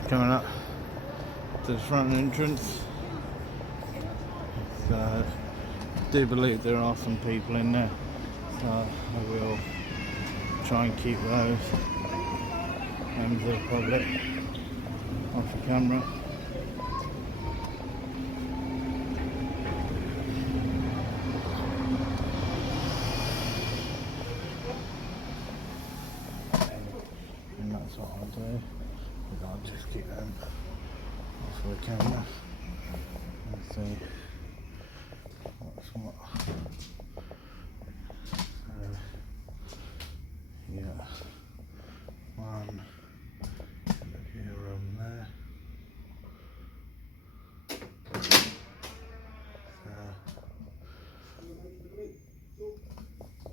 just coming up to the front entrance. So I do believe there are some people in there, so I will try and keep those members of the public off the camera. And that's what I'll do. I'll just keep them off the camera and see what's what. Yeah, one here and there.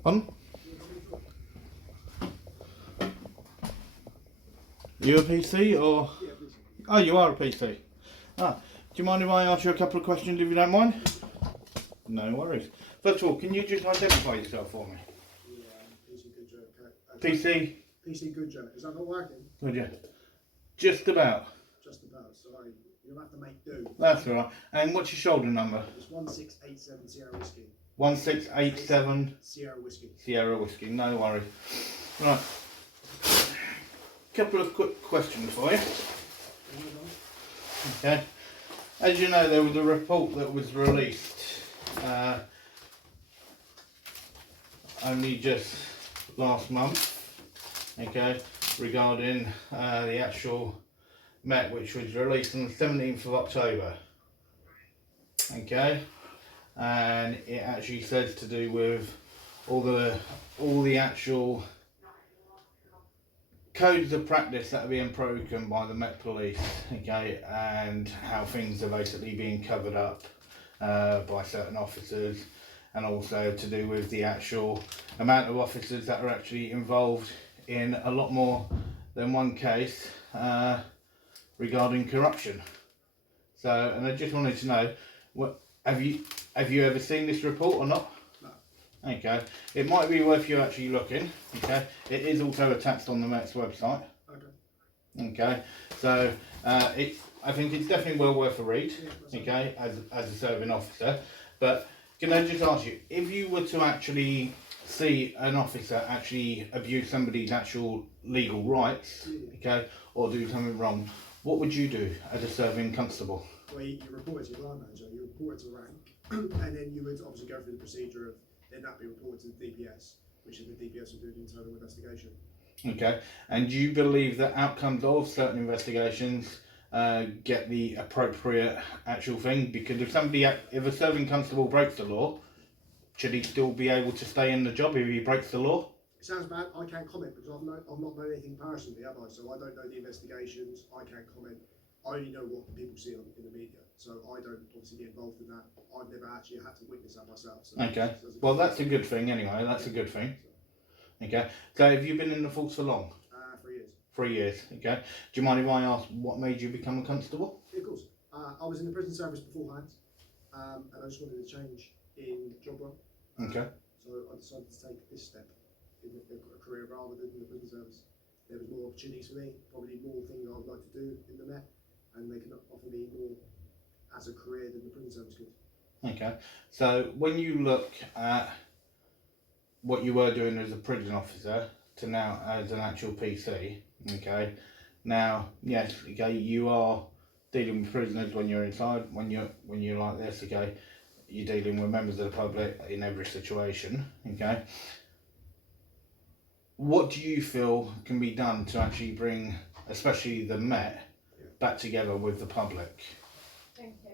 On? You a PC or? Yeah, PC. Oh, you are a PC. Ah, do you mind if I ask you a couple of questions if you don't mind? No worries. First of all, can you just identify yourself for me? Yeah, PC good joke. PC? PC good joke. Is that not working? Would you? Just about. Just about. Sorry. You'll have to make do. That's alright. And what's your shoulder number? It's 1687 Sierra Whiskey. 1687 Sierra Whiskey. Sierra Whiskey. No worries. Right. Couple of quick questions for you. Okay. As you know, there was a report that was released only just last month, okay, regarding the actual Met, which was released on the 17th of October, okay, and it actually says to do with all the actual codes of practice that are being broken by the Met Police, okay, and how things are basically being covered up by certain officers, and also to do with the actual amount of officers that are actually involved in a lot more than one case regarding corruption. So, and I just wanted to know, what have you ever seen this report or not? Okay, it might be worth you actually looking. Okay, it is also attached on the Met's website. Okay. Okay, so I think it's definitely well worth a read. Yeah, okay, as a serving officer. But can I just ask you, if you were to actually see an officer actually abuse somebody's actual legal rights, okay, or do something wrong, what would you do as a serving constable? Well, you report it to your line manager, you report it to rank, and then you would obviously go through the procedure of then that be reported to the DPS, which is the DPS will do the internal investigation. Okay, and do you believe that outcomes of certain investigations get the appropriate actual thing? Because if a serving constable breaks the law, should he still be able to stay in the job if he breaks the law? It sounds bad. I can't comment because I've not known anything personally, have I? So I don't know the investigations. I can't comment. I only know what people see in the media. So I don't obviously get involved in that. I've never actually had to witness that myself. So okay. Well, that's a good thing anyway. That's a good thing. Okay. So have you been in the force for long? 3 years. 3 years. Okay. Do you mind if I ask what made you become a constable? Yeah, of course. I was in the prison service beforehand, and I just wanted to change in job role. Okay. So I decided to take this step in a career rather than in the prison service. There was more opportunities for me, probably more things I would like to do in the Met, and they can offer me more as a career than the prison service could. Okay. So when you look at what you were doing as a prison officer to now as an actual PC, okay. Now, yes, okay, you are dealing with prisoners when you're inside. When you're like this, okay, you're dealing with members of the public in every situation, okay. What do you feel can be done to actually bring, especially the Met, back together with the public? Thank you.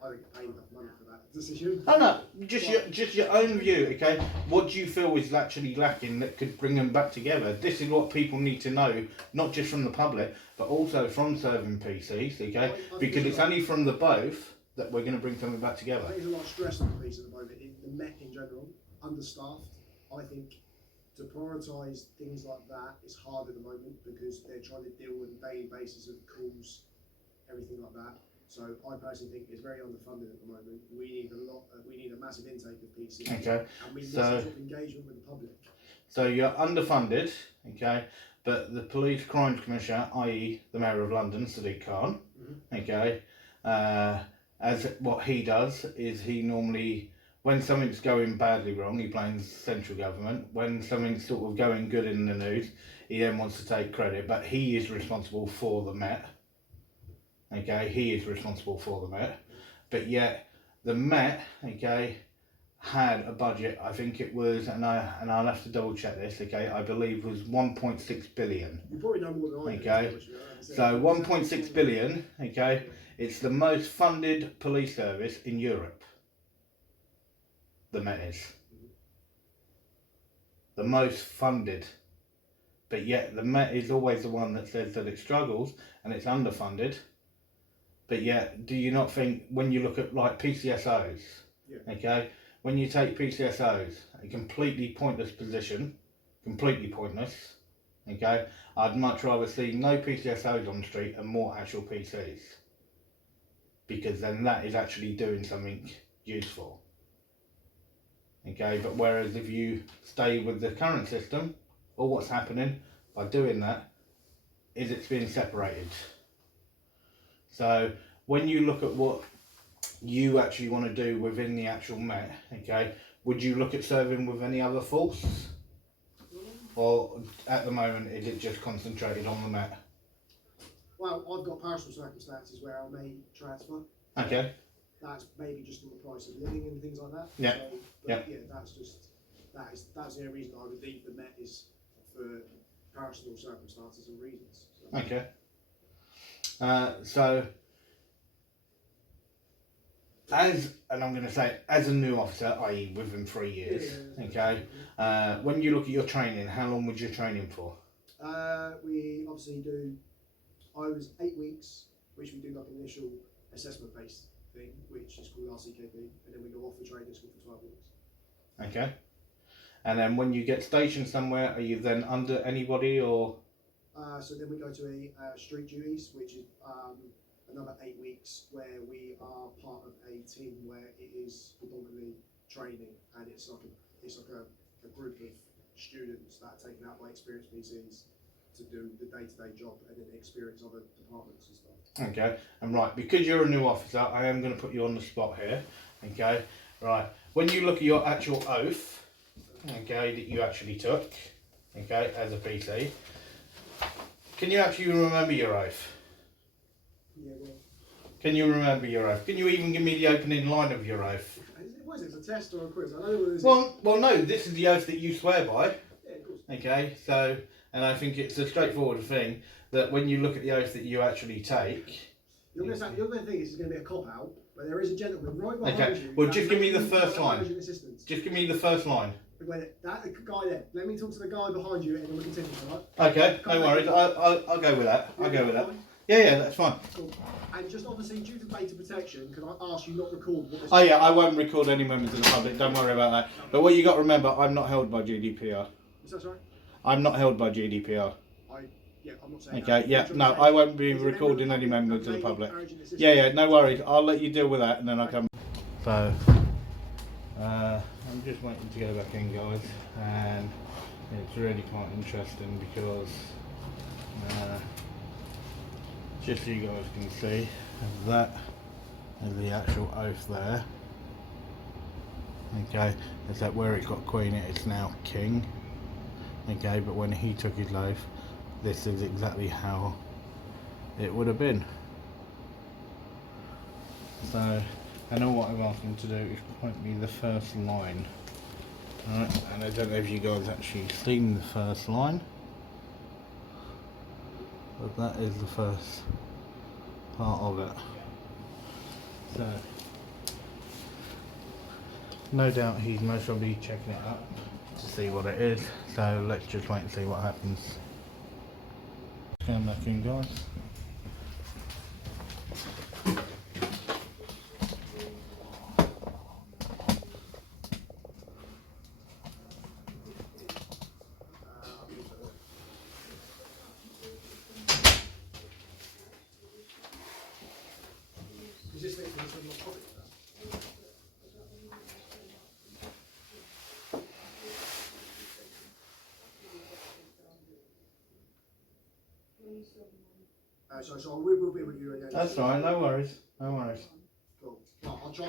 I think I paid enough money for that decision. Oh no, just your own view, okay? What do you feel is actually lacking that could bring them back together? This is what people need to know, not just from the public, but also from serving PCs, okay? Because it's only from the both that we're going to bring something back together. I think there's a lot of stress on the police at the moment. The Met in general, understaffed. I think to prioritise things like that is hard at the moment because they're trying to deal with a daily basis of calls, everything like that. So I personally think it's very underfunded at the moment. We need a massive intake of PCs. Okay. And we need some sort of engagement with the public. So you're underfunded, okay, but the Police Crimes Commissioner, i.e. the Mayor of London, Sadiq Khan, okay, as what he does is he normally, when something's going badly wrong, he blames central government. When something's sort of going good in the news, he then wants to take credit, but he is responsible for the Met. Okay, he is responsible for the Met, but yet the Met, okay, had a budget. I think it was, and I'll have to double check this. Okay, I believe was 1.6 billion. You probably know more than I do. Okay, so 1.6 billion. Okay, it's the most funded police service in Europe. The Met is the most funded, but yet the Met is always the one that says that it struggles and it's underfunded. But yet, do you not think when you look at like PCSOs, okay, when you take PCSOs, a completely pointless position, completely pointless, okay, I'd much rather see no PCSOs on the street and more actual PCs, because then that is actually doing something useful. Okay, but whereas if you stay with the current system, all what's happening by doing that is it's being separated. So when you look at what you actually want to do within the actual Met, okay, would you look at serving with any other force? Or at the moment is it just concentrated on the Met? Well, I've got personal circumstances where I may transfer. Okay. That's maybe just on the price of living and things like that. Yeah. So, but yeah, that's the only reason I would leave the Met is for personal circumstances and reasons. So. Okay. So and I'm going to say, as a new officer, i.e. within 3 years, okay, when you look at your training, how long was your training for? We obviously do, I was 8 weeks, which we do like an initial assessment based thing, which is called RCKP, and then we go off the training school for 12 weeks. Okay. And then when you get stationed somewhere, are you then under anybody or? So then we go to a street duties, which is another 8 weeks where we are part of a team where it is predominantly training, and it's like a group of students that are taken out by experienced PCs to do the day-to-day job and then experience other departments and stuff. Okay, and right, because you're a new officer, I am going to put you on the spot here. Okay, right, when you look at your actual oath, okay, that you actually took, okay, as a PC, can you actually remember your oath? Yeah, well. Can you remember your oath? Can you even give me the opening line of your oath? What is it? It's a test or a quiz? I don't know what it is. Well, no, this is the oath that you swear by. Yeah, of course. Okay, so, and I think it's a straightforward thing that when you look at the oath that you actually take. You're going to think this is going to be a cop-out, but there is a gentleman right behind Okay, you. well, just give me the first line. Assistance. Just give me the first line. Wait, that guy there. Let me talk to the guy behind you, and then we continue, alright? Okay, no worries. I'll go with that. I'll go with that. Yeah, that's fine. Cool. And just obviously, due to data protection, can I ask you not record what this? Oh yeah, I won't record any members of the public. Don't worry about that. But what you got to remember, I'm not held by GDPR. Is that right? I'm not held by GDPR. I'm not saying. Okay, that. yeah, no, I won't be recording any members of the public. Yeah, no worries. I'll let you deal with that, and then I'll come. So, I'm just waiting to go back in, guys, and it's really quite interesting because just so you guys can see, that is the actual oath there. Okay, is that where it's got Queen, it's now King. Okay, but when he took his oath, this is exactly how it would have been. So, and all what I've asked him to do is point me the first line. Alright, and I don't know if you guys actually seen the first line, but that is the first part of it. So, no doubt he's most probably checking it up to see what it is, so let's just wait and see what happens. Come back in, guys. Is this thing for this little topic? So we'll be with you again. That's fine, no worries, no worries. Cool. Right, I'll try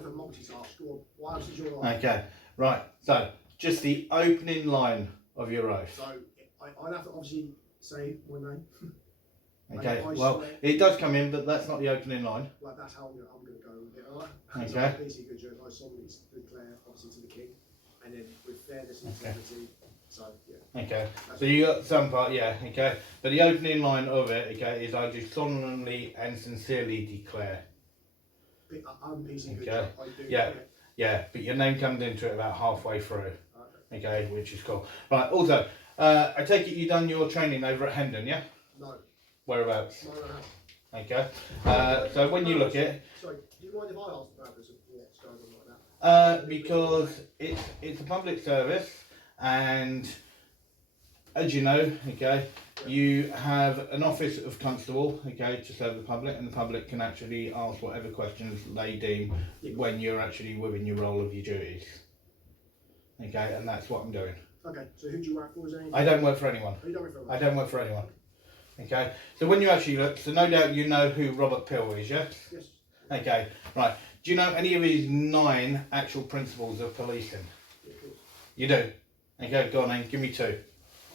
for multitask. Go on. What else is your line? Okay, right, so just the opening line of your oath. So I'd have to obviously say my name. Okay, I well, swear- it does come in, but that's not the opening line. Well, that's how I'm gonna go with it. Alright. So Okay. PC good judge. I solemnly declare, obviously, to the king, and then with fairness and integrity. So yeah. Okay, That's so you got some part, yeah, okay. But the opening line of it, okay, is I do solemnly and sincerely declare. I'm PC good Okay. judge. I do. Yeah. Yeah, but your name comes into it about halfway through, Okay. okay, which is cool. Right, also, I take it you done your training over at Hendon, yeah? No. Whereabouts? No, no, no. Okay. So when you look at it, Sorry, do you mind if I ask the purpose of what's going on right now? because it's a public service, and as you know, okay, you have an office of constable, okay, to serve the public, and the public can actually ask whatever questions they deem when you're actually within your role of your duties. Okay, and that's what I'm doing. Okay, so who do you work for? Is there any? I don't work for anyone. Who do you work for? I don't work for anyone. Okay, so when you actually look, so no doubt you know who Robert Pill is, yes? Yes. Okay, right. Do you know any of his 9 actual principles of policing? Yeah, of course. You do? Okay, go on then, give me 2.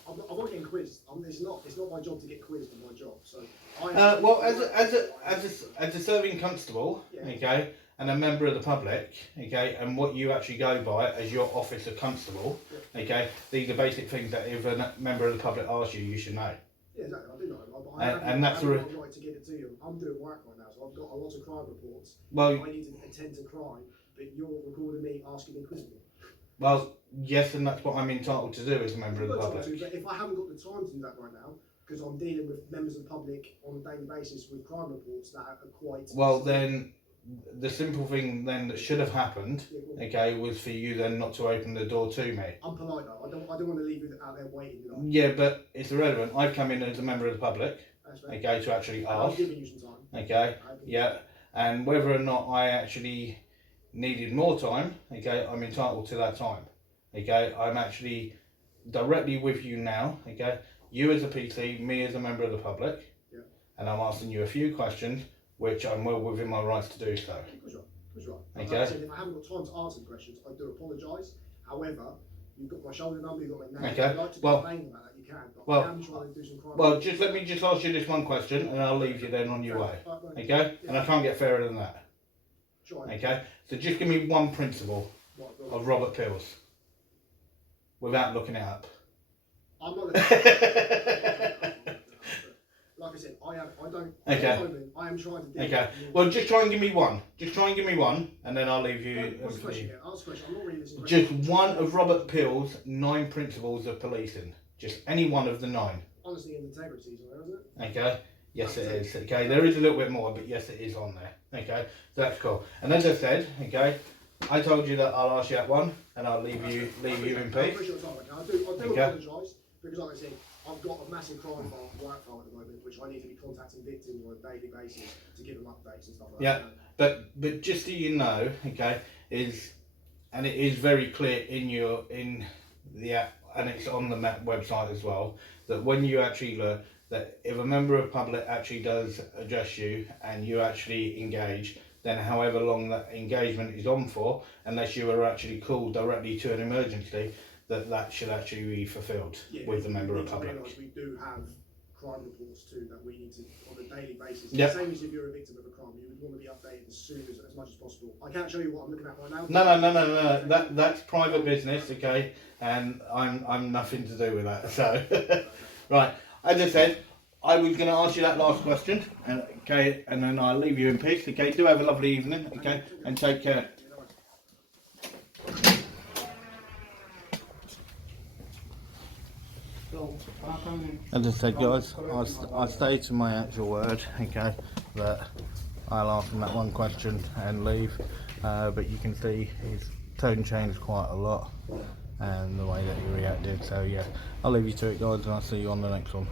I'm not getting quizzed. It's not my job to get quizzed on my job. So Well, as a serving constable, Yeah. okay, and a member of the public, okay, and what you actually go by as your officer constable, okay, these are basic things that if a member of the public asks you, you should know. Yeah, exactly. I do know. And that's I the have the right to give it to you. I'm doing work right now, so I've got a lot of crime reports. Well, I need to attend to crime, but you're recording me asking me quizzing me. well, yes, and that's what I'm entitled to do as a member of the I've got time public. to, but if I haven't got the time to do that right now, because I'm dealing with members of the public on a daily basis with crime reports that are quite. Well, then, the simple thing then that should have happened, okay, was for you then not to open the door to me. I'm polite though. I don't want to leave you out there waiting. You know? Yeah, but it's irrelevant. I've come in as a member of the public, That's right. okay, to actually I'm ask, giving you some time. okay, yeah, and whether or not I actually needed more time, okay, I'm entitled to that time, okay. I'm actually directly with you now, okay. You as a PT, me as a member of the public, Yeah. and I'm asking you a few questions, which I'm well within my rights to do so. Of course you are. Of course you are. Like Okay. I said, if I haven't got time to answer the questions, I do apologise. However, you've got my shoulder number, you've got my name. Okay. If you'd like to Well- complain about that, you can. But well- I am trying to do some crime. Well, just let me just ask you this one question, and I'll leave you then on your way, okay? And I can't get fairer than that, Try. okay? So just give me one principle What, of Robert Pills, without looking it up. I'm not. Like I said, I don't. Okay. At the moment, I am trying to. Deal Okay. with Well, just try and give me one. Just try and give me one, and then I'll leave you. What's the question? Yeah, ask the question. I'm not really listening. Just one of Robert Pill's 9 principles of policing. Just any one of the 9. Honesty and integrity is on there, isn't it? Okay. Yes, it is. Okay. There is a little bit more, but yes, it is on there. Okay. So that's cool. And as I said, okay, I told you that I'll ask you that one, and I'll leave you in I peace. appreciate your time. I do Okay. apologise because, like I said, I've got a massive crime file, work file at the moment, which I need to be contacting victims on a daily basis to give them updates and stuff like Yeah. that. But just so you know, okay, and it is very clear in the app, and it's on the map website as well, that when you actually look, that if a member of public actually does address you and you actually engage, then however long that engagement is on for, unless you are actually called directly to an emergency, that should actually be fulfilled with the member of public. We do have crime reports too that we need to on a daily basis. Yep. Same as if you're a victim of a crime, you would want to be updated as much as possible. I can't show you what I'm looking at right now. No. That's private business, okay, and I'm nothing to do with that. So, right, as I said, I was going to ask you that last question, and okay, and then I'll leave you in peace. Okay, do have a lovely evening, okay, and take care. As I said, guys, I stay to my actual word, okay, that I'll ask him that one question and leave, but you can see his tone changed quite a lot and the way that he reacted, so yeah, I'll leave you to it, guys, and I'll see you on the next one.